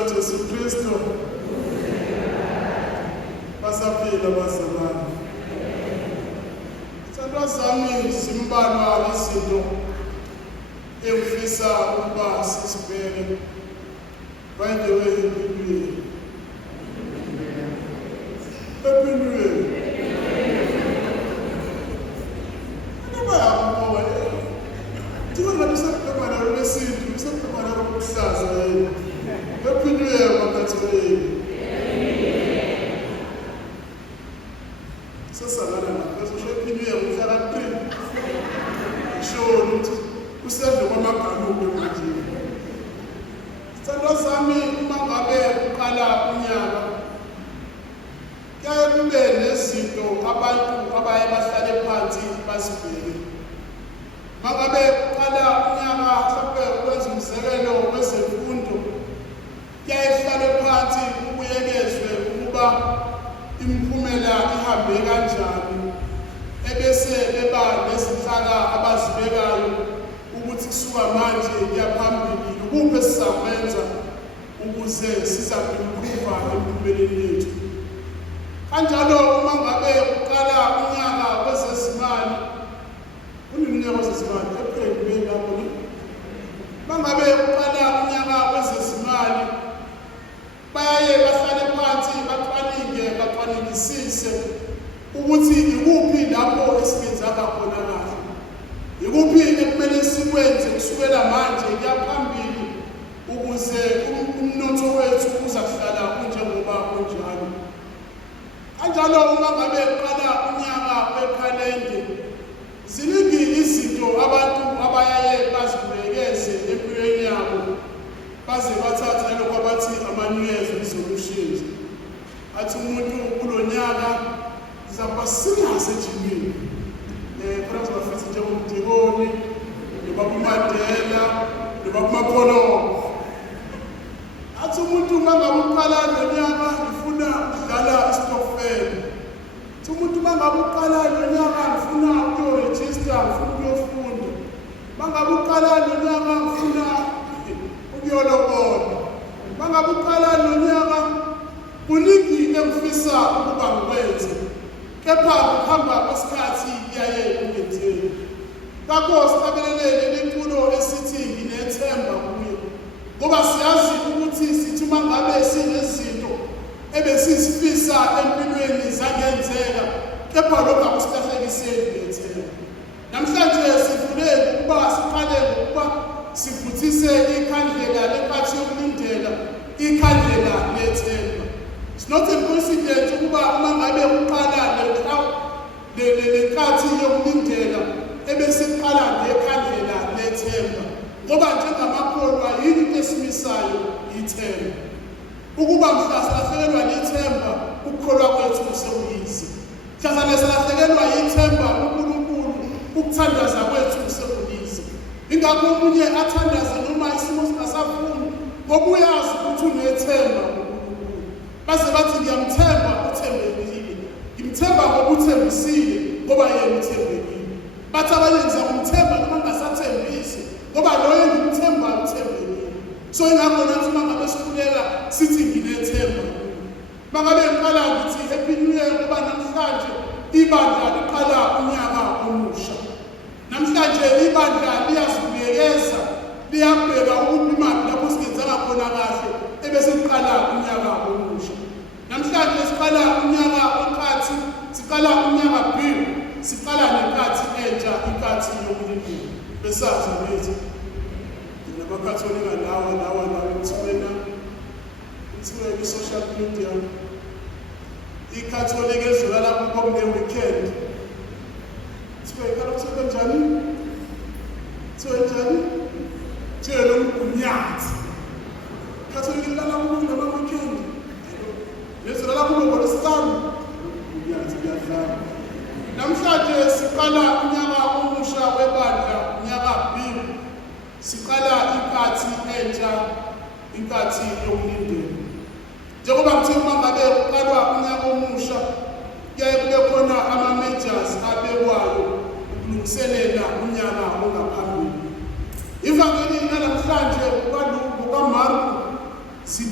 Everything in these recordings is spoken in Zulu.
wethu Jesu Kristu basaphila bazalwane. Sithandwa sami simbalwa izinto engifisa ukuba sisibheke by the way empilweni.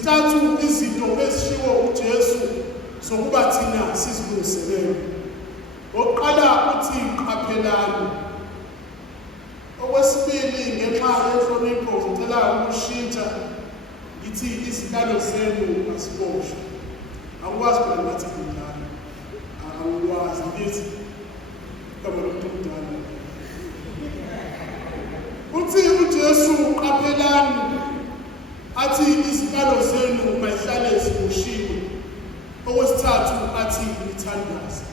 zintathu izinto ezishiwo uJesu zokuba thina sizilungiselele. Oqala uthi qaphelani. Okwesibili ngenxa yenhlonipho ngicela ukushintsha ngithi izihlalo zenu asiboshwe. Angikwazi phela ngathi ngidala. Angikwazi ngithi kama lo muntu omdala. Uthi uJesu qaphelani athi izihlalo zenu mayihlale ziboshiwe. Okwesithathu athi ithandaze.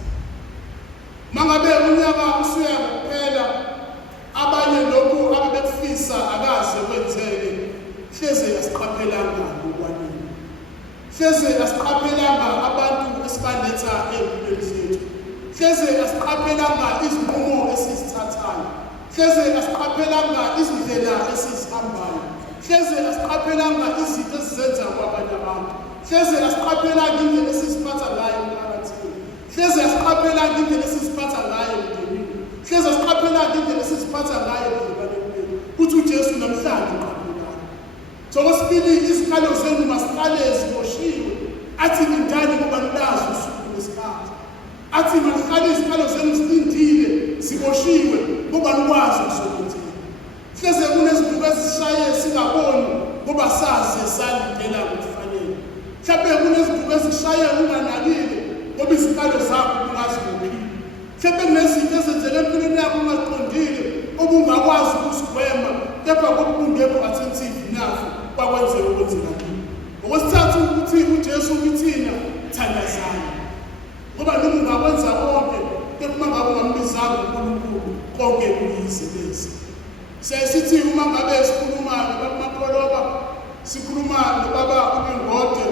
Mangabe unyaka usuya kuphela abanye lokhu ababekufisa akaze kwenzeke hleze yasiqaphelanga ngokwanele. Hleze yasiqaphelanga abantu esibaletha empilweni zethu. Hleze yasiqaphelanga izinqumo esizithathayo. Hleze yasiqaphelanga izindlela esizihambayo. Hleze yasiqaphelanga izinto esizenza kwabanye abantu. Hleze yasiqaphelanga indlela esiziphatha ngayo emphakathini. Hleze yasiqaphelanga indlela esiziphatha ngayo emndenini. Hleze yasiqaphelanga indlela esiziphatha ngayo emzibaleni. Uthi uJesu namhlanje uqaphelana. Okwesibili izikhalo zenu masihlale ziboshiwe. Athi lindani ngoba nilazi usuku lesikhathi. Athi masihlale izikhalo zenu zilindile ziboshiwe ngoba nikwazi ukusebenzela. Hleze kunezinto ezishaye singaboni ngoba sazi salindela ukufanele. Mhlawumbe kunezinto ezishaye unganakile ngoba izikhalo zakho ungazibophile. Mhlawumbe kunezinto ezenzele empilweni yakho ungaqondile obungakwazi ukusigwema kepha kokungekho attentive nafu kwakwenzeka okwenzeka kimi. Okwesithathu ukuthi uJesu uthina thandazana. Ngoba noma ungakwenza konke kepha uma ngabe ungambizanga uNkulunkulu konke kuyizelezi. Sesithi uma ngabe sikhuluma noBamakoloba sikhuluma noBaba uBingode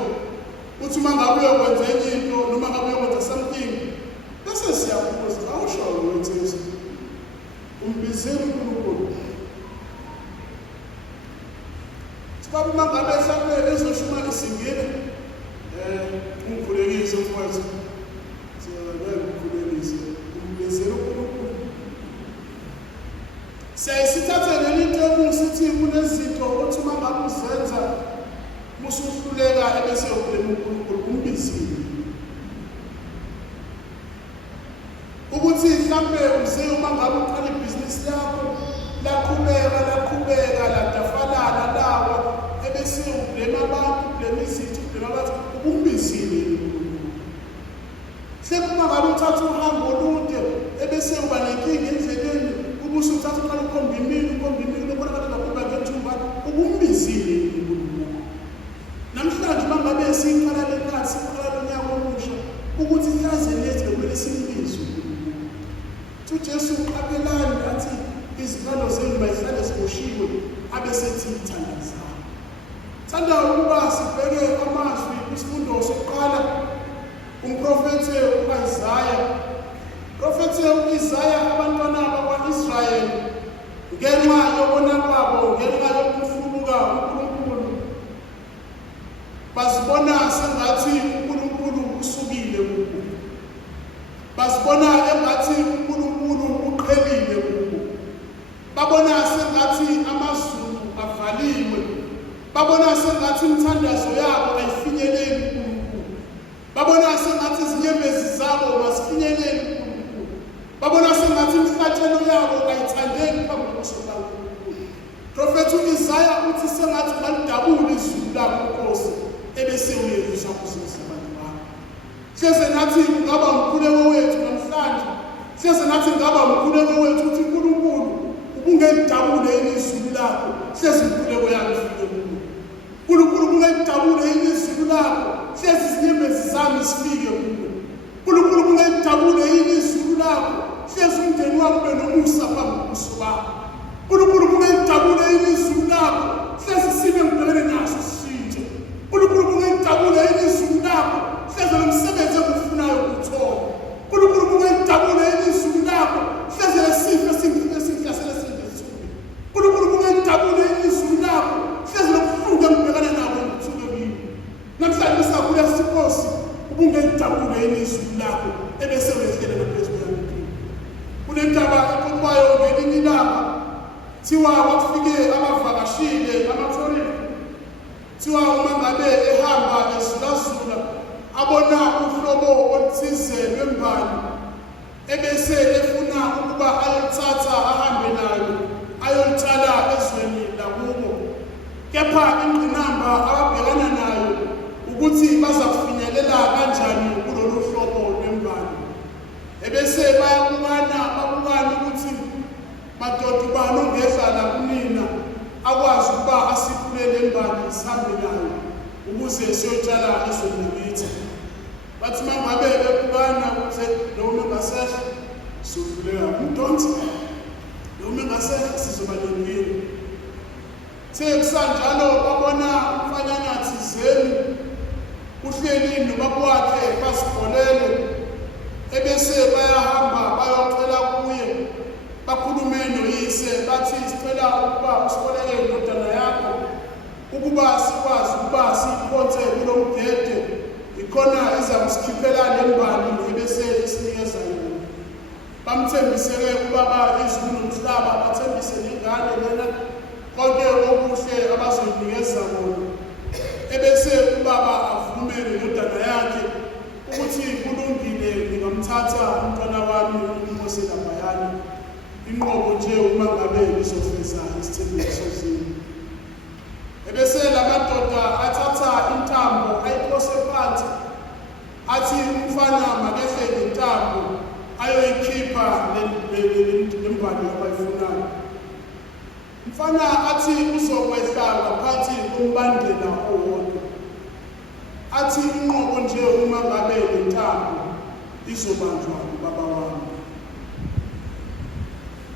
uthi uma ngabe uyokwenza enye into noma ngabe uyokwenza something bese siyakubuza awusho wethu umbizeni uNkulunkulu. Sibaba uma ngabe mhlawumbe ezoshuma isingene ungivulekise mfowethu ngivulekise umbizeni uNkulunkulu. Siyayisithatha lento yokusithi kunezinto othi uma ngabe uzenza musuhluleka ebese ukhulema uNkulunkulu umbizile. Ukuthi mhlawumbe uze uma ngabe uqala ibhizinisi yakho laqhubeka ladafalala lawa ebese ublema abantu ublema izinto ublema abantu umbizile uNkulunkulu. Sekuma ngabe uthatha uhambo olude ebese uba nenkinga endleleni ubuso uthatha uqala ukhomba imini lokho nakuba ngethumba ubumbizile uNkulunkulu. Namhlanje uma ngabe siqala lenkathi siqala lonyaka omusha ukuthi yaze lethe kumele simbize uJesu uqaphelani athi izikhalo zenu mayihlale ziboshiwe abesethi thandazana. Thanda ukuba sibheke amazwi kwisifundo sokuqala umprofethe uIsaya. Profethe uIsaya abantwana bakwaIsrayeli ngenxa yokona kwabo ngenxa yokufunuka uNkulunkulu bazibona sengathi uNkulunkulu usukile kubo. Bazibona engathi uNkulunkulu uqhelile kubo. Babona sengathi amazulu avaliwe. Babona sengathi imithandazo yabo ayifinyeleli uNkulunkulu. Babona sengathi izinyembezi zabo mazifinyeleli uNkulunkulu. Babona sengathi imihlatshelo yabo ayithandeki phambi kobuso bukaNkulunkulu. Profethe uIsaya uthi sengathi balidabula izulu laNkosi ebese uyezwa kuzo abantu bakho. Hleze nathi ngaba umkhuleko wethu namhlanje. Hleze nathi ngaba umkhuleko wethu uthi uNkulunkulu ubungedabule izulu lakho. Hleze umkhuleko yakho ifike kuwe. uNkulunkulu ubungedabule izulu lakho. Hleze izinyembezi zami zifike kuwe. uNkulunkulu ubungedabule izulu lakho. Hleze umndeni wakho ube nomusa phambi kobuso bakho. uNkulunkulu ubungedabule izulu lakho. Hleze sibe ngibhekene naso sishintshe. uNkulunkulu ubungedabule izulu lakho. Hleze lomsebenzi okufunayo ukuthola. uNkulunkulu ubungedabule izulu lakho. Hleze lesifo esingihlasela singezulu. uNkulunkulu ubungedabule izulu lakho. Hleze lokuhluka ngibhekane nabo ngithuke kimi. Namhlanje sakuya Nkosi ubungedabule izulu lakho ebese uyehlelela phezulu kwami. Kunentaba eqhubwayo ngelinye ilanga thiwa kwafike abavakashile amathoristi. kuthiwa uma ngabe ehamba ezulazula abona uhlobo oluthize lwembali ebese efuna ukuba ayolithatha ahambe nayo ayolitshala ezweni lakubo, kepha ingqinamba ababhekana nayo ukuthi baza kufinyelela kanjani kulolu hlobo lwembali. Ebese babukana ukuthi madoda ubani ongedlala kunina akwazi ukuba asiphulele imbali sihambe nayo ukuze siyotshala ezweni lakithi. Bathi mangabe bebukana ukuthi noma ngasehla sivuleka umdonsi, noma ngasehla sizoba lempilo. Kusanjalo babona umfanyana thizeni uhleli nobaba wakhe bazibholele, ebese bayahamba bayocela kuye bakhulume noyise bathi sicela ukuba usiboleke indodana yakho ukuba sikwazi ukuba siyiphonse kulo mgede, ikhona ezakusikhiphela lembali ebese isinikeza yona. Bamthembise-ke ubaba izulu nomhlaba, bathembise nengane lena konke okuhle abazoyinikeza bona. Ebese ubaba avume nendodana yakhe ukuthi kulungile, ngingamthatha umntwana wami Nkosi laphayana, inqobo nje uma ngabe ngizofeza isithembiso sami. Ebese lamadoda athatha intambo ayiphose phansi, athi umfana makehle lentambo ayoyikhipha lembali abayifunayo. Umfana athi uzokwehla ngaphansi kombandela owodwa, athi inqobo nje uma ngabe lentambo izobanjwa ubaba wami.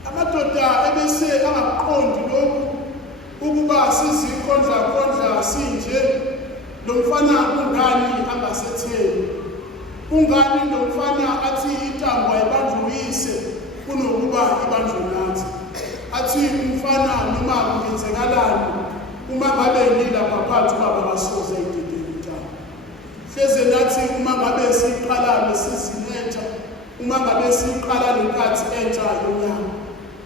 Amadoda ebese angaqondi lokhu ukuba sizikhondla sinje, lo mfana kungani angasetheni, kungani lo mfana athi intambo ayibanjwe uyise kunokuba ibanjwe nathi. Athi umfana noma kungenzekalani uma ngabe ngilapha phansi ubaba basoze ididele intambo. Hleze nathi uma ngabe siqala lesizini entsha, uma ngabe siqala lenkathi entsha yonyaka,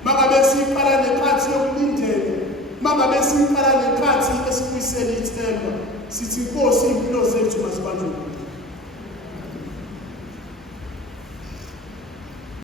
uma ngabe siqala lenkathi yokulindela, uma ngabe siqala lenkathi esibuyisela ithemba, sithi Nkosi impilo zethu mazibanjwe.